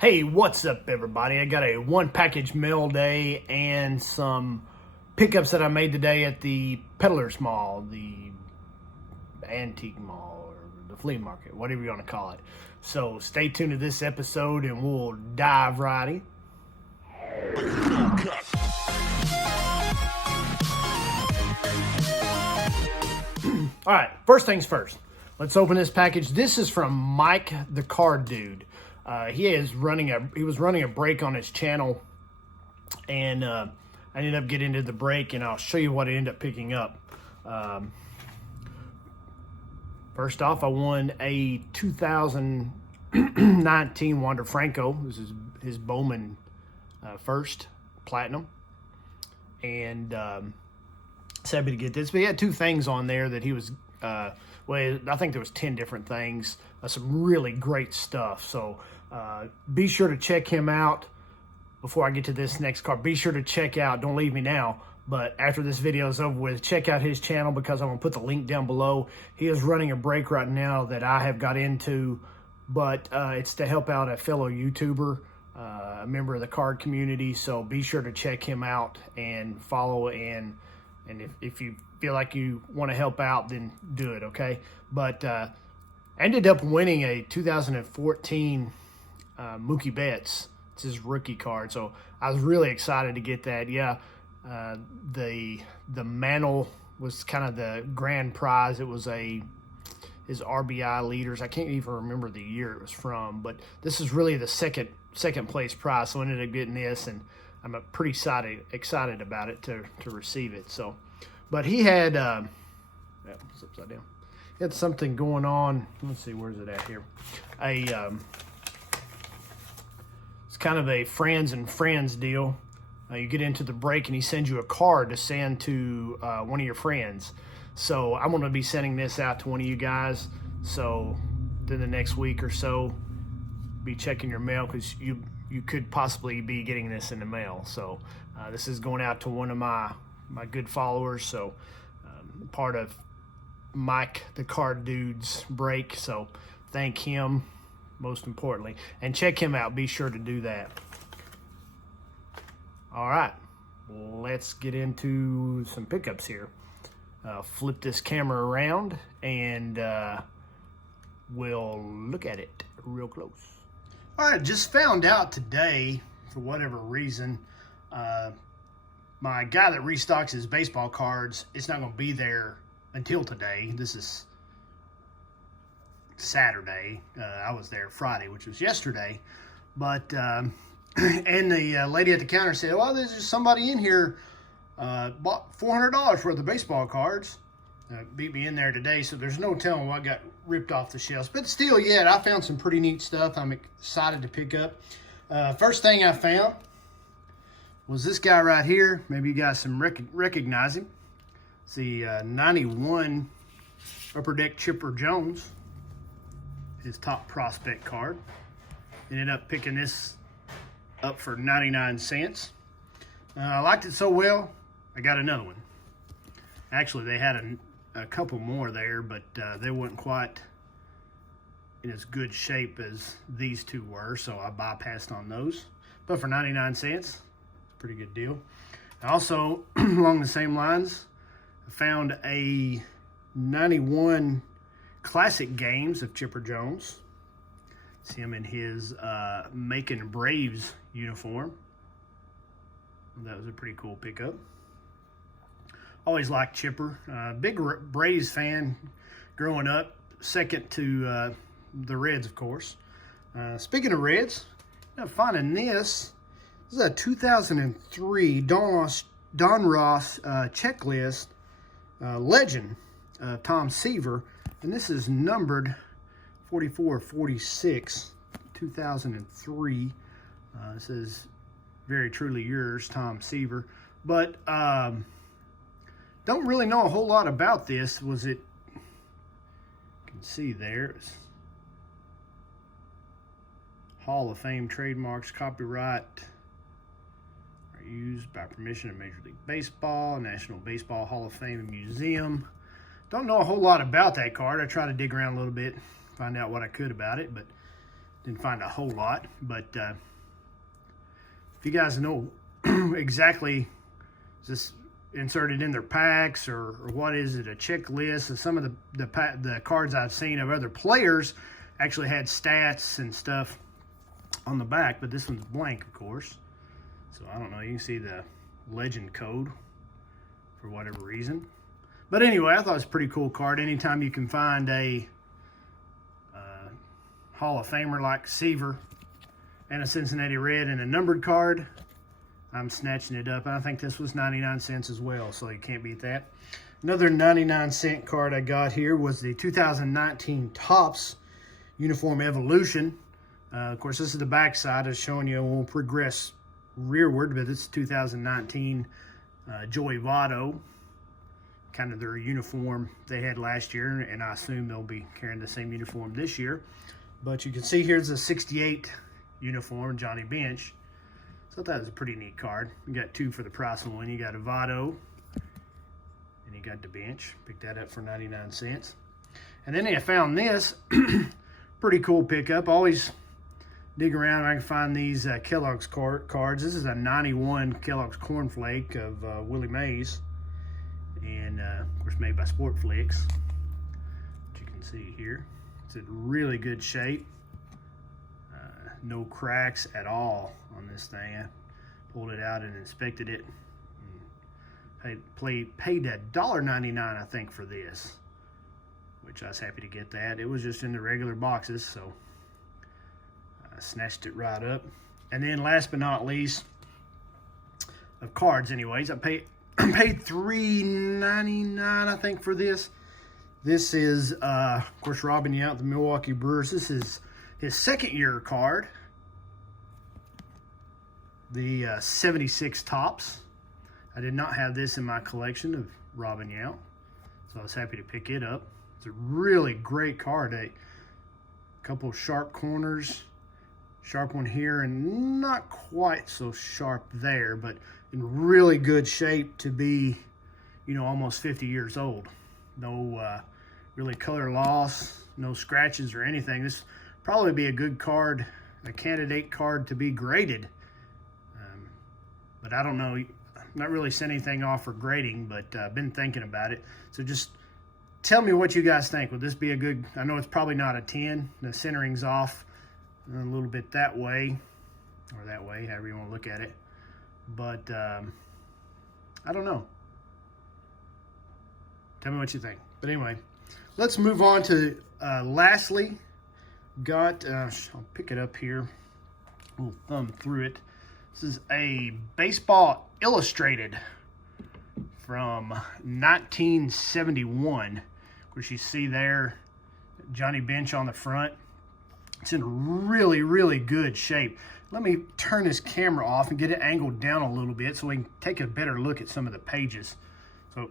Hey, what's up, everybody? I got a one package mail day and some pickups that I made today at the Peddler's Mall, the Antique Mall, or the Flea Market, whatever you want to call it. So stay tuned to this episode and we'll dive right in. All right, first things first. Let's open this package. This is from Mike the Card Dude. He was running a break on his channel, and I ended up getting into the break, and I'll show you what I ended up picking up. First off, I won a 2019 Wander Franco. This is his Bowman first Platinum, and so happy to get this. But he had two things on there that he was. Well, I think there was 10 different things, some really great stuff. So be sure to check him out before I get to this next card. Be sure to check out, don't leave me now, but after this video is over with, check out his channel because I'm going to put the link down below. He is running a break right now that I have got into, but it's to help out a fellow YouTuber, a member of the card community. So be sure to check him out and follow, and if you feel like you want to help out, then do it, okay? But I ended up winning a 2014 Mookie Betts. It's his rookie card, so I was really excited to get that. Yeah, the mantle was kind of the grand prize. It was his RBI leaders. I can't even remember the year it was from, but this is really the second place prize. So I ended up getting this, and I'm pretty excited about it to receive it. So, but he had it's upside down. He had something going on. Let's see, where's it at here? It's kind of a friends and friends deal. You get into the break, and he sends you a card to send to one of your friends. So I'm going to be sending this out to one of you guys. So then the next week or so, be checking your mail because you could possibly be getting this in the mail. So this is going out to one of my good followers. So part of Mike the Card Dude's break. So thank him most importantly, and check him out. Be sure to do that. All right, let's get into some pickups here. Flip this camera around and we'll look at it real close. All right, just found out today, for whatever reason, my guy that restocks his baseball cards, it's not going to be there until today. This is Saturday. I was there Friday, which was yesterday. But, and the lady at the counter said, well, there's just somebody in here bought $400 worth of baseball cards. Beat me in there today, so there's no telling what got ripped off the shelves. But still, yeah, I found some pretty neat stuff I'm excited to pick up. First thing I found was this guy right here. Maybe you guys recognize him. It's the 91 Upper Deck Chipper Jones, his top prospect card. Ended up picking this up for 99 cents. I liked it so well, I got another one. Actually, they had a couple more there, but they weren't quite in as good shape as these two were, so I bypassed on those. But for 99 cents, pretty good deal. Also, along the same lines, I found a 91 Classic Games of Chipper Jones. See him in his Macon Braves uniform. That was a pretty cool pickup. Always liked Chipper. Big Braves fan growing up. Second to the Reds, of course. Speaking of Reds, I'm finding this. This is a 2003 Don Ross checklist legend of Tom Seaver. And this is numbered 4446, 2003. It says, very truly yours, Tom Seaver. But don't really know a whole lot about this. Was it, you can see there, it's Hall of Fame trademarks, copyright are used by permission of Major League Baseball, National Baseball Hall of Fame and Museum. Don't know a whole lot about that card. I tried to dig around a little bit, find out what I could about it, but Didn't find a whole lot, but if you guys know exactly, is this inserted in their packs or what is it, a checklist? And some of the cards I've seen of other players actually had stats and stuff on the back, but this one's blank, of course. So I don't know, you can see the legend code for whatever reason. But anyway, I thought it was a pretty cool card. Anytime you can find a Hall of Famer like Seaver and a Cincinnati Red and a numbered card, I'm snatching it up. I think this was 99 cents as well, so you can't beat that. Another 99-cent card I got here was the 2019 Topps Uniform Evolution. Of course, this is the back side. It's showing you we'll progress rearward, but this is 2019 Joey Votto, kind of their uniform they had last year, and I assume they'll be carrying the same uniform this year. But you can see here's a 68 uniform, Johnny Bench. So I thought it was a pretty neat card. You got two for the price of one. You got a Votto, and you got the Bench. Picked that up for 99 cents. And then I found this. Pretty cool pickup. Always dig around. I can find these Kellogg's cards. This is a 91 Kellogg's Cornflake of Willie Mays. And, of course, made by Sportflix. Which you can see here. It's in really good shape. No cracks at all on this thing. I pulled it out and inspected it. And paid $1.99, I think, for this, which I was happy to get that. It was just in the regular boxes, so I snatched it right up. And then, last but not least, of cards, anyways, I paid $3.99, I think, for this. This is, of course, Robin Yount, the Milwaukee Brewers. This is his second year card, the 76 Topps. I did not have this in my collection of Robin Yount, so I was happy to pick it up. It's a really great card. A couple of sharp corners, sharp one here, and not quite so sharp there, but in really good shape to be, you know, almost 50 years old. No really color loss, no scratches or anything. This probably be a good card, a candidate card to be graded. But I don't know, not really sent anything off for grading, but I've been thinking about it. So just tell me what you guys think. Would this be a good, I know it's probably not a 10. The centering's off a little bit that way, or that way, however you want to look at it. But I don't know. Tell me what you think. But anyway, let's move on to lastly, got, I'll pick it up here, we'll thumb through it. This is a Baseball Illustrated from 1971. Of course, you see there, Johnny Bench on the front. It's in really, really good shape. Let me turn this camera off and get it angled down a little bit so we can take a better look at some of the pages. So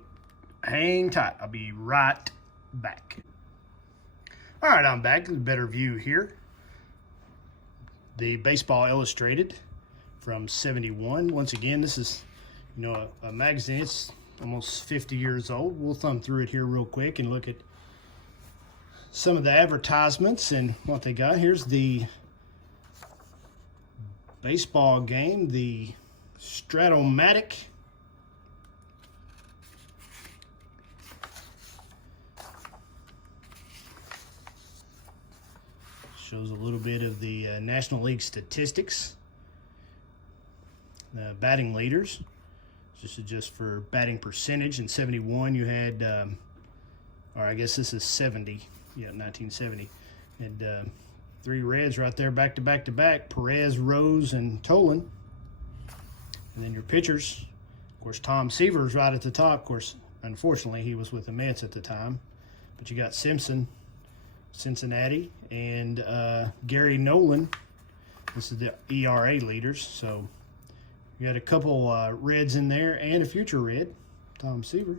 hang tight. I'll be right back. All right, I'm back. A better view here. The Baseball Illustrated from 71. Once again, this is, you know, a magazine. It's almost 50 years old. We'll thumb through it here real quick and look at some of the advertisements and what they got. Here's the baseball game, the Stratomatic. Shows a little bit of the National League statistics. The batting leaders. This is just for batting percentage. In 71, you had, or I guess this is 70. Yeah, 1970. And three Reds right there, back to back to back. Perez, Rose, and Tolan. And then your pitchers. Of course, Tom Seaver's right at the top. Of course, unfortunately, he was with the Mets at the time. But you got Simpson, Cincinnati, and Gary Nolan. This is the ERA leaders. So you got a couple Reds in there and a future Red, Tom Seaver.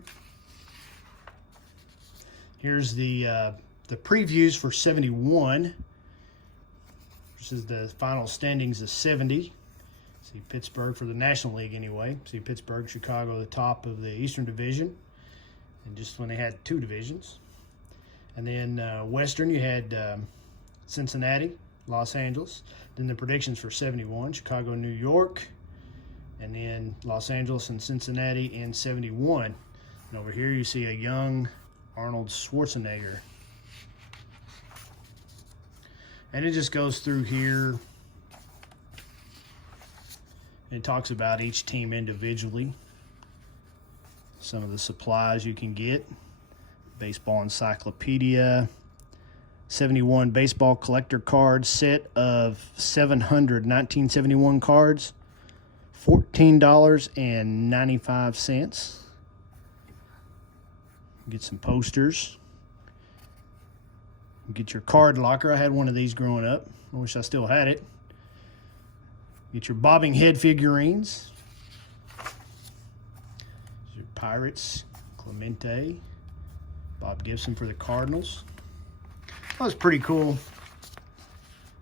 Here's the previews for 71. This is the final standings of 70. See Pittsburgh for the National League anyway. See Pittsburgh, Chicago, the top of the Eastern Division. And just when they had two divisions. And then Western, you had Cincinnati, Los Angeles. Then the predictions for 71, Chicago, New York. And then Los Angeles and Cincinnati in 71. And over here you see a young Arnold Schwarzenegger. And it just goes through here. It talks about each team individually. Some of the supplies you can get. Baseball encyclopedia. 71 baseball collector card set of 700 1971 cards. $14.95. Get some posters. Get your card locker. I had one of these growing up. I wish I still had it. Get your bobbing head figurines. Your Pirates, Clemente, Bob Gibson for the Cardinals. That was pretty cool.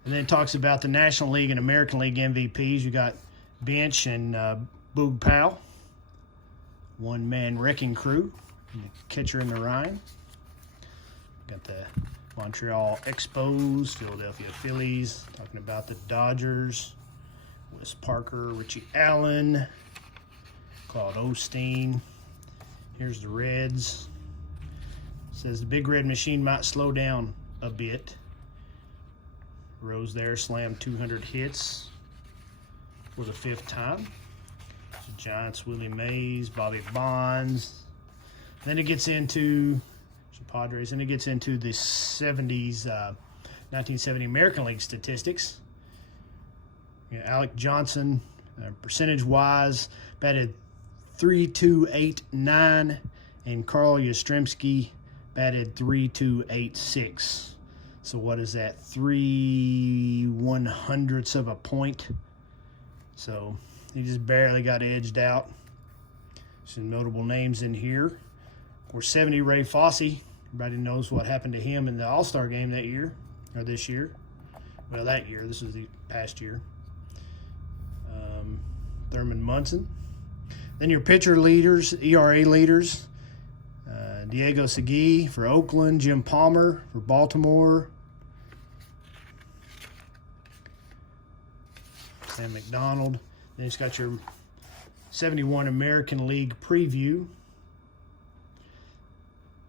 And then it talks about the National League and American League MVPs. You got Bench and Boog Powell. One-man wrecking crew. And the catcher in the Ryan. Got the Montreal Expos, Philadelphia Phillies. Talking about the Dodgers. Wes Parker, Richie Allen, Claude Osteen. Here's the Reds. It says the Big Red Machine might slow down a bit. Rose there, slammed 200 hits for the 5th time. The Giants, Willie Mays, Bobby Bonds. Then it gets into the Padres, and it gets into the 70s, 1970 American League statistics. Alec Johnson, percentage-wise, batted .3289, and Carl Yastrzemski batted .3286. So what is that? 3/100ths of a point. So he just barely got edged out. Some notable names in here. Of course, 70 Ray Fosse. Everybody knows what happened to him in the All-Star game that year, or this year. Well, that year. This is the past year. Thurman Munson. Then your pitcher leaders, ERA leaders. Diego Segui for Oakland, Jim Palmer for Baltimore, Sam McDonald. Then it's got your 71 American League preview.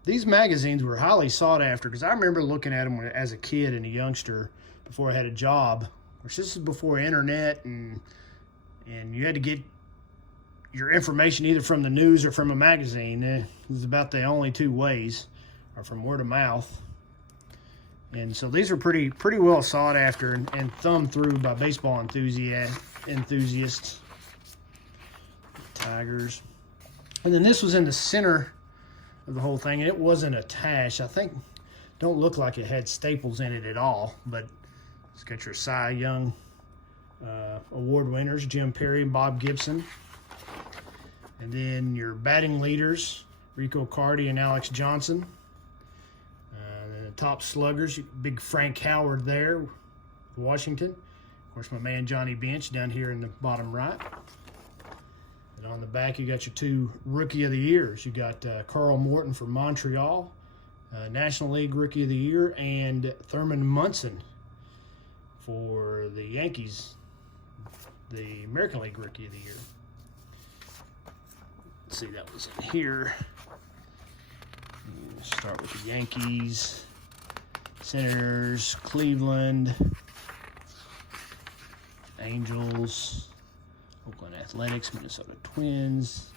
These magazines were highly sought after because I remember looking at them as a kid and a youngster before I had a job. Of course, this is before internet, and you had to get your information either from the news or from a magazine. It was about the only two ways, or from word of mouth. And so these are pretty well sought after and thumbed through by baseball enthusiasts. Tigers. And then this was in the center of the whole thing, and it wasn't attached. I think, don't look like it had staples in it at all, but it's got your Cy Young award winners, Jim Perry and Bob Gibson. And then your batting leaders, Rico Cardi and Alex Johnson. And the top sluggers, big Frank Howard there, Washington. Of course, my man Johnny Bench down here in the bottom right. And on the back, you got your two Rookie of the Years. You got Carl Morton for Montreal, National League Rookie of the Year, and Thurman Munson for the Yankees, the American League Rookie of the Year. Let's see, that was in here. Let's start with the Yankees, Senators, Cleveland, Angels, Oakland Athletics, Minnesota Twins,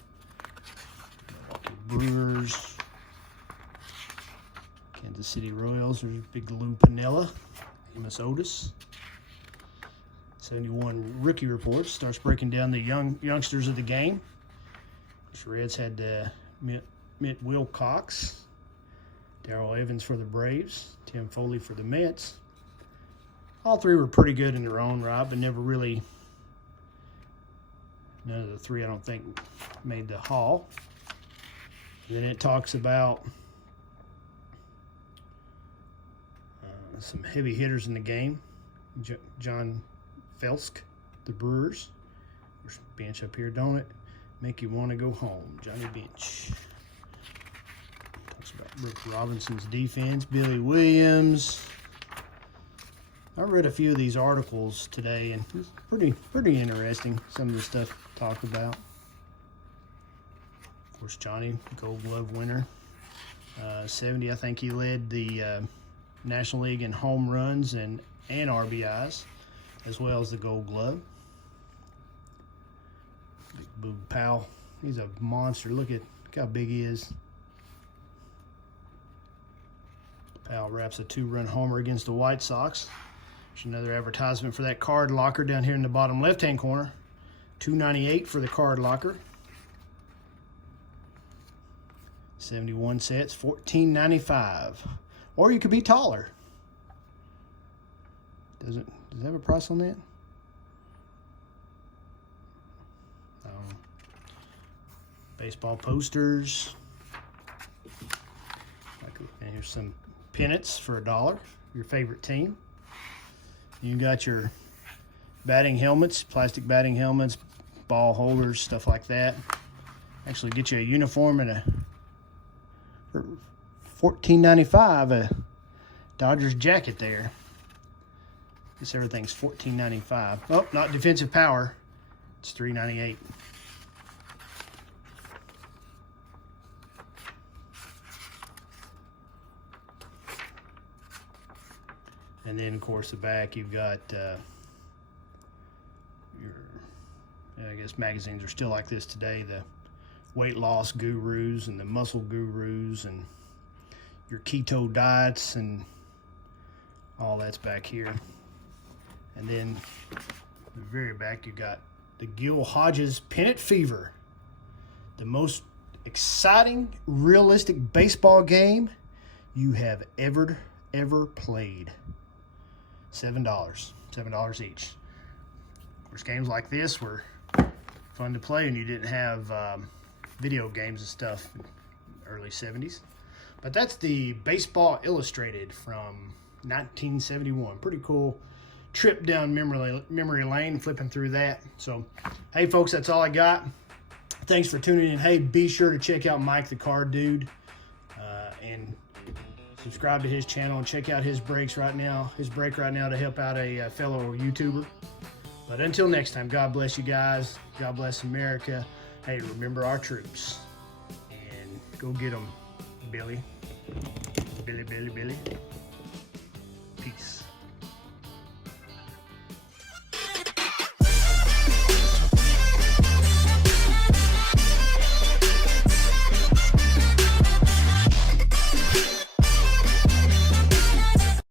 Milwaukee Brewers, Kansas City Royals. There's Big Lou Piniella, Amos Otis. 71 rookie reports starts breaking down the youngsters of the game. The Reds had Mitt Wilcox, Darrell Evans for the Braves, Tim Foley for the Mets. All three were pretty good in their own right, but never really, none of the three, I don't think, made the Hall. And then it talks about some heavy hitters in the game. John Felsk, the Brewers. There's a bench up here, don't it? Make you want to go home, Johnny Bench. Talks about Brooks Robinson's defense, Billy Williams, I read a few of these articles today, and it's pretty interesting, some of the stuff talked about. Of course, Johnny, Gold Glove winner. 70, I think he led the National League in home runs and RBIs, as well as the Gold Glove. Big Boog Powell, he's a monster. Look how big he is. Powell wraps a 2-run homer against the White Sox. There's another advertisement for that card locker down here in the bottom left-hand corner. $2.98 for the card locker. 71 sets, $14.95. Or you could be taller. Does it have a price on that? Baseball posters. And here's some pennants for $1. Your favorite team. You got your batting helmets, plastic batting helmets, ball holders, stuff like that. Actually, get you a uniform and for $14.95 a Dodgers jacket there. Guess everything's $14.95. Oh, not defensive power. It's $3.98. And then, of course, the back, you've got I guess magazines are still like this today, the weight loss gurus and the muscle gurus and your keto diets and all that's back here. And then the very back, you got the Gil Hodges Pennant Fever, the most exciting, realistic baseball game you have ever played. $7 each. Of course, games like this were fun to play when you didn't have video games and stuff in the early 70s. But that's the Baseball Illustrated from 1971. Pretty cool trip down memory lane, flipping through that. So, hey folks, that's all I got. Thanks for tuning in. Hey, be sure to check out Mike the Card Dude and subscribe to his channel and check out his break right now to help out a fellow YouTuber. But until next time, God bless you guys. God bless America. Hey, remember our troops. And go get them, Billy. Billy. Peace.